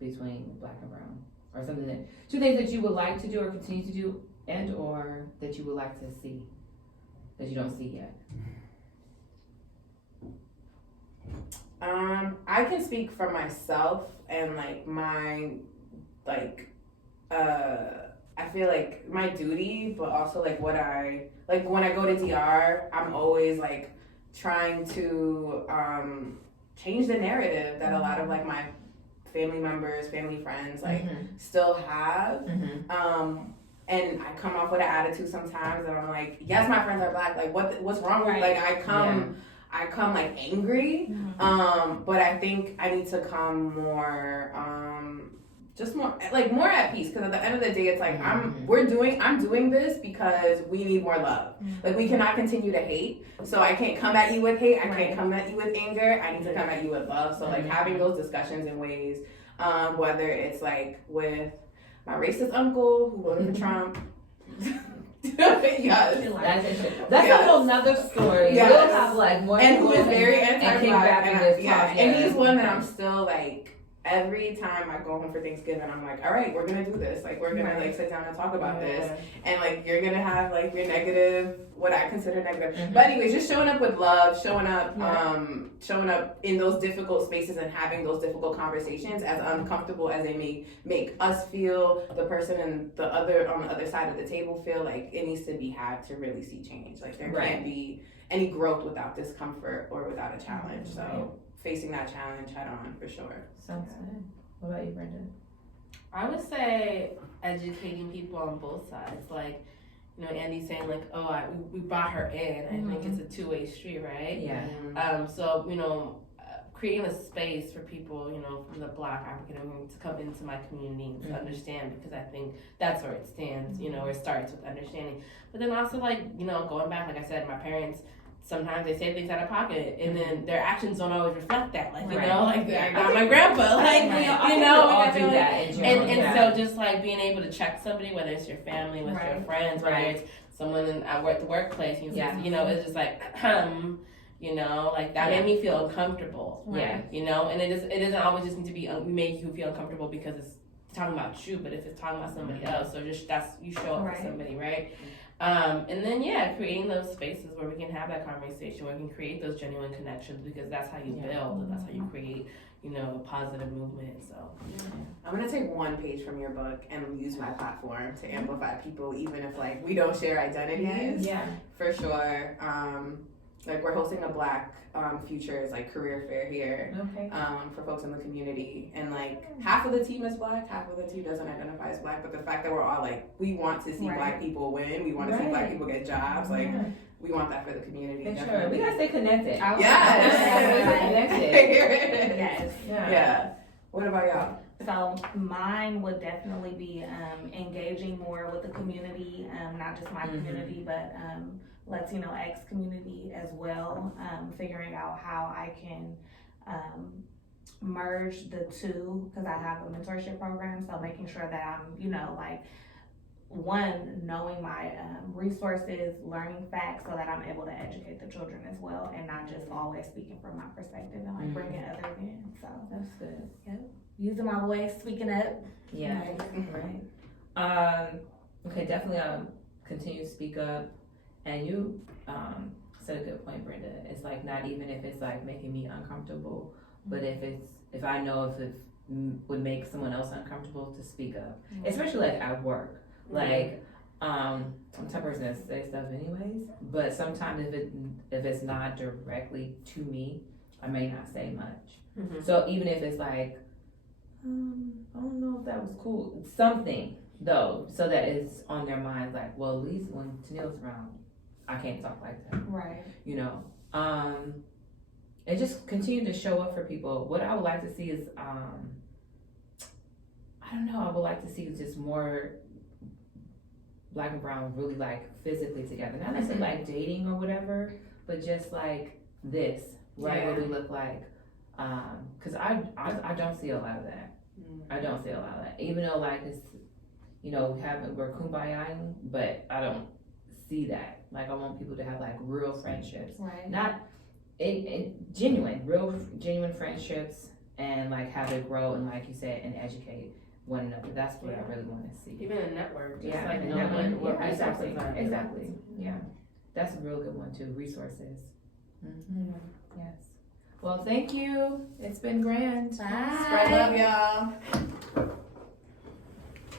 between Black and brown, or something 2 things that you would like to do or continue to do, and or that you would like to see that you don't see yet. I can speak for myself and I feel like my duty, but also what I when I go to DR, I'm always trying to change the narrative that a lot of my family members, family friends still have. And I come off with an attitude sometimes and I'm like, yes, my friends are Black, what's wrong with I come angry, but I think I need to come more, just more at peace. Because at the end of the day, it's I'm doing this because we need more love. We cannot continue to hate. So I can't come at you with hate. I can't come at you with anger. I need to come at you with love. So having those discussions in ways, whether it's with my racist uncle who voted for Trump. Yes. That's a whole nother story. Yes. We'll have more and who is very anti-Black, and he's one that I'm still every time I go home for Thanksgiving, I'm all right, we're gonna do this. We're gonna sit down and talk about this, and you're gonna have your negative, what I consider negative. But anyways, just showing up with love, showing up in those difficult spaces and having those difficult conversations, as uncomfortable as they may make us feel, the person on the other side of the table feel, it needs to be had to really see change. There can't be any growth without discomfort or without a challenge. So facing that challenge head on, for sure. Sounds good. What about you, Brenda? I would say educating people on both sides. Andy's saying we brought her in. I think it's a 2-way street, right? Yeah. So creating a space for people, from the Black African American to come into my community to understand, because I think that's where it stands. It starts with understanding. But then also going back, like I said, my parents, sometimes they say things out of pocket, and then their actions don't always reflect that. I got my grandpa, and so just being able to check somebody, whether it's your family, with your friends, whether it's someone at the workplace, it's just that made me feel uncomfortable. And it doesn't always just need to be make you feel uncomfortable because it's talking about you, but if it's talking about somebody else, so just you show up for somebody, right? And then creating those spaces where we can have that conversation, where we can create those genuine connections, because that's how you build, and that's how you create, a positive movement. So I'm gonna take one page from your book and use my platform to amplify people, even if we don't share identities. For sure. We're hosting a Black Futures career fair here for folks in the community, and half of the team is Black, half of the team doesn't identify as Black, but the fact that we're all we want to see Black people win, we want to see Black people get jobs, we want that for the community. For sure. We gotta stay connected. Yes. Yeah. What about y'all? So mine would definitely be engaging more with the community, not just my community, but Latino X community as well, figuring out how I can merge the two, because I have a mentorship program, so making sure that I'm, one, knowing my resources, learning facts, so that I'm able to educate the children as well, and not just always speaking from my perspective and bringing others in. So that's good. Yep. Using my voice, speaking up. Yeah. Right. Okay, definitely continue to speak up. And you said a good point, Brenda. It's not even if it's making me uncomfortable, but if I know if it would make someone else uncomfortable, to speak up, especially at work. I'm the type of person that say stuff anyways, but sometimes if it's not directly to me, I may not say much. So even if it's I don't know if that was cool, something though, so that it's on their minds, well, at least when Tenilej's around, I can't talk like that. Right. And just continue to show up for people. What I would like to see is, I would like to see just more Black and brown really physically together. Not necessarily dating or whatever, but just this, right? What we look like. Cause I don't see a lot of that. I don't see a lot of that. Even though like it's, you know, we're kumbaya, but I don't see that. Like I want people to have like real friendships, Right. not genuine friendships, and like have it grow and like you said, and educate one another. That's what I really want to see. Even a network. Just Yeah, like and knowing network. what Yeah, exactly. resources are Exactly. Yeah, that's a real good one too. Resources. Mm-hmm. Yes. Well, thank you. It's been grand. Bye. Spread love, y'all.